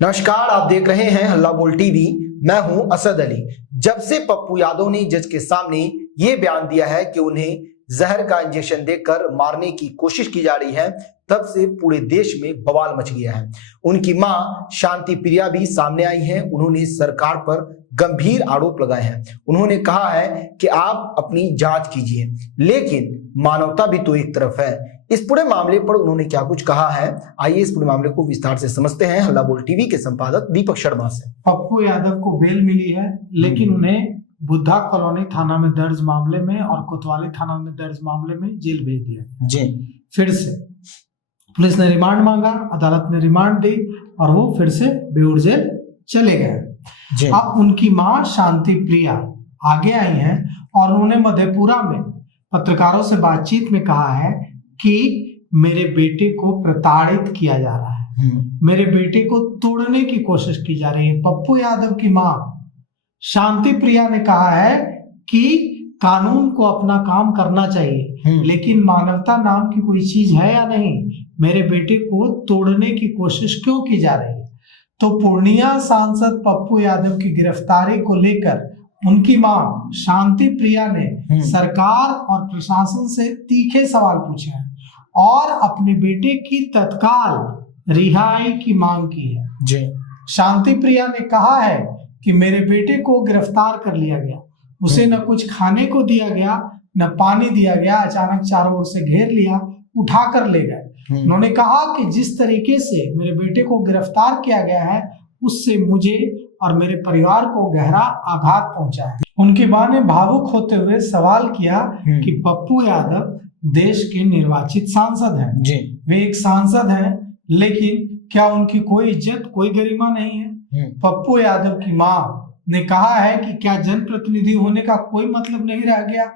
नमस्कार, आप देख रहे हैं हल्ला बोल टीवी। मैं हूं असद अली। जब से पप्पू यादव ने जज के सामने ये बयान दिया है कि उन्हें जहर का इंजेक्शन देकर मारने की कोशिश की जा रही है, तब से पूरे देश में बवाल मच गया है। उनकी मां शांति प्रिया भी सामने आई हैं। उन्होंने सरकार पर गंभीर आरोप लगाए हैं। उन्होंने कहा है कि आप अपनी जांच कीजिए, लेकिन मानवता भी तो एक तरफ है। इस पूरे मामले पर उन्होंने क्या कुछ कहा है, आइए इस पूरे मामले को विस्तार से समझते हैं हल्ला बोल टीवी के संपादक दीपक शर्मा से। पप्पू यादव को बेल मिली है, लेकिन उन्हें बुद्धा कॉलोनी थाना में दर्ज मामले में और कोतवाली थाना में दर्ज मामले में जेल भेज दिया जी। फिर से पुलिस ने रिमांड मांगा, अदालत ने रिमांड दी और वो फिर से बेऊर जेल चले गए। अब उनकी मां शांति प्रिया आगे आई हैं और उन्होंने मधेपुरा में पत्रकारों से बातचीत में कहा है कि मेरे बेटे को प्रताड़ित किया जा रहा है, मेरे बेटे को तोड़ने की कोशिश की जा रही है। पप्पू यादव की मां शांति प्रिया ने कहा है कि कानून को अपना काम करना चाहिए, लेकिन मानवता नाम की कोई चीज है या नहीं? मेरे बेटे को तोड़ने की कोशिश क्यों की जा रही है? तो पूर्णिया सांसद पप्पू यादव की गिरफ्तारी को लेकर उनकी मां शांति प्रिया ने सरकार और प्रशासन से तीखे सवाल पूछे हैं और अपने बेटे की तत्काल रिहाई की मांग की है। जी। शांति प्रिया ने कहा है कि मेरे बेटे को गिरफ्तार कर लिया गया, उसे न कुछ खाने को दिया गया, न पानी दिया गया, अचानक चारों ओर से घेर लिया, उठा कर ले गए। उन्होंने कहा कि जिस तरीके से मेरे बेटे को गिरफ्तार किया गया है, उससे मुझे और मेरे परिवार को गहरा आघात पहुंचा है। उनकी मां ने भावुक होते हुए सवाल किया कि पप्पू यादव देश के निर्वाचित सांसद हैं। जी। वे एक सांसद हैं, लेकिन क्या उनकी कोई इज्जत, कोई गरिमा नहीं है? पप्पू यादव की मां ने कहा है कि क्या जनप्रतिनिधि होने का कोई मतलब नहीं रह गया?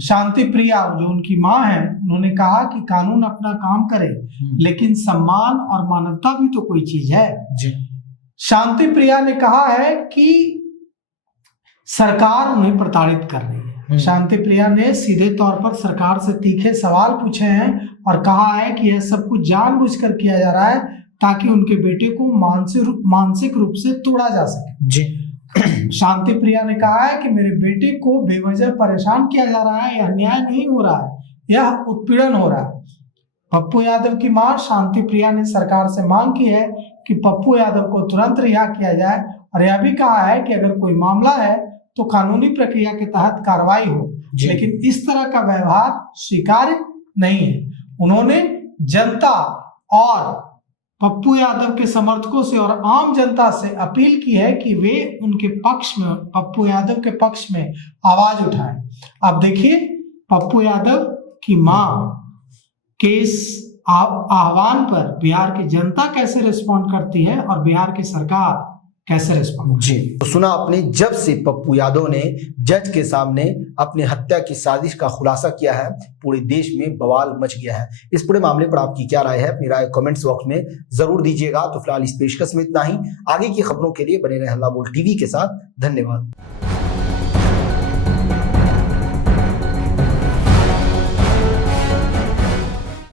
शांति प्रिया जो उनकी मां है, उन्होंने कहा कि कानून अपना काम करे, लेकिन सम्मान और मानवता भी तो कोई चीज है। जी। शांति प्रिया ने कहा है कि सरकार उन्हें प्रताड़ित कर रही है। शांति प्रिया ने सीधे तौर पर सरकार से तीखे सवाल पूछे हैं और कहा है कि यह सब कुछ जानबूझकर किया जा रहा है ताकि उनके बेटे को मानसिक रूप से तोड़ा जा सके। जी। शांति प्रिया ने कहा है कि मेरे बेटे को बेवजह परेशान किया जा रहा है, यह अन्याय नहीं हो रहा है, यह उत्पीड़न हो रहा है। पप्पू यादव की मां शांति प्रिया ने सरकार से मांग की है कि पप्पू यादव को तुरंत रिहा किया जाए और यह भी कहा है कि अगर कोई मामला है तो कानूनी प्रक्रिया के तहत कार्रवाई हो, लेकिन इस तरह का व्यवहार स्वीकार्य नहीं है। उन्होंने जनता और पप्पू यादव के समर्थकों से और आम जनता से अपील की है कि वे उनके पक्ष में, पप्पू यादव के पक्ष में आवाज उठाएं। अब देखिए पप्पू यादव की मां के इस आह्वान पर बिहार की जनता कैसे रिस्पॉन्ड करती है और बिहार की सरकार कैसे रिस्पॉन्ड। जी, तो सुना आपने, जब से पप्पू यादव ने जज के सामने अपनी हत्या की साजिश का खुलासा किया है, पूरे देश में बवाल मच गया है। इस पूरे मामले पर आपकी क्या राय है? अपनी राय कमेंट्स बॉक्स में जरूर दीजिएगा। तो फिलहाल इस पेशकश में इतना ही। आगे की खबरों के लिए बने रहे हल्ला बोल टीवी के साथ। धन्यवाद।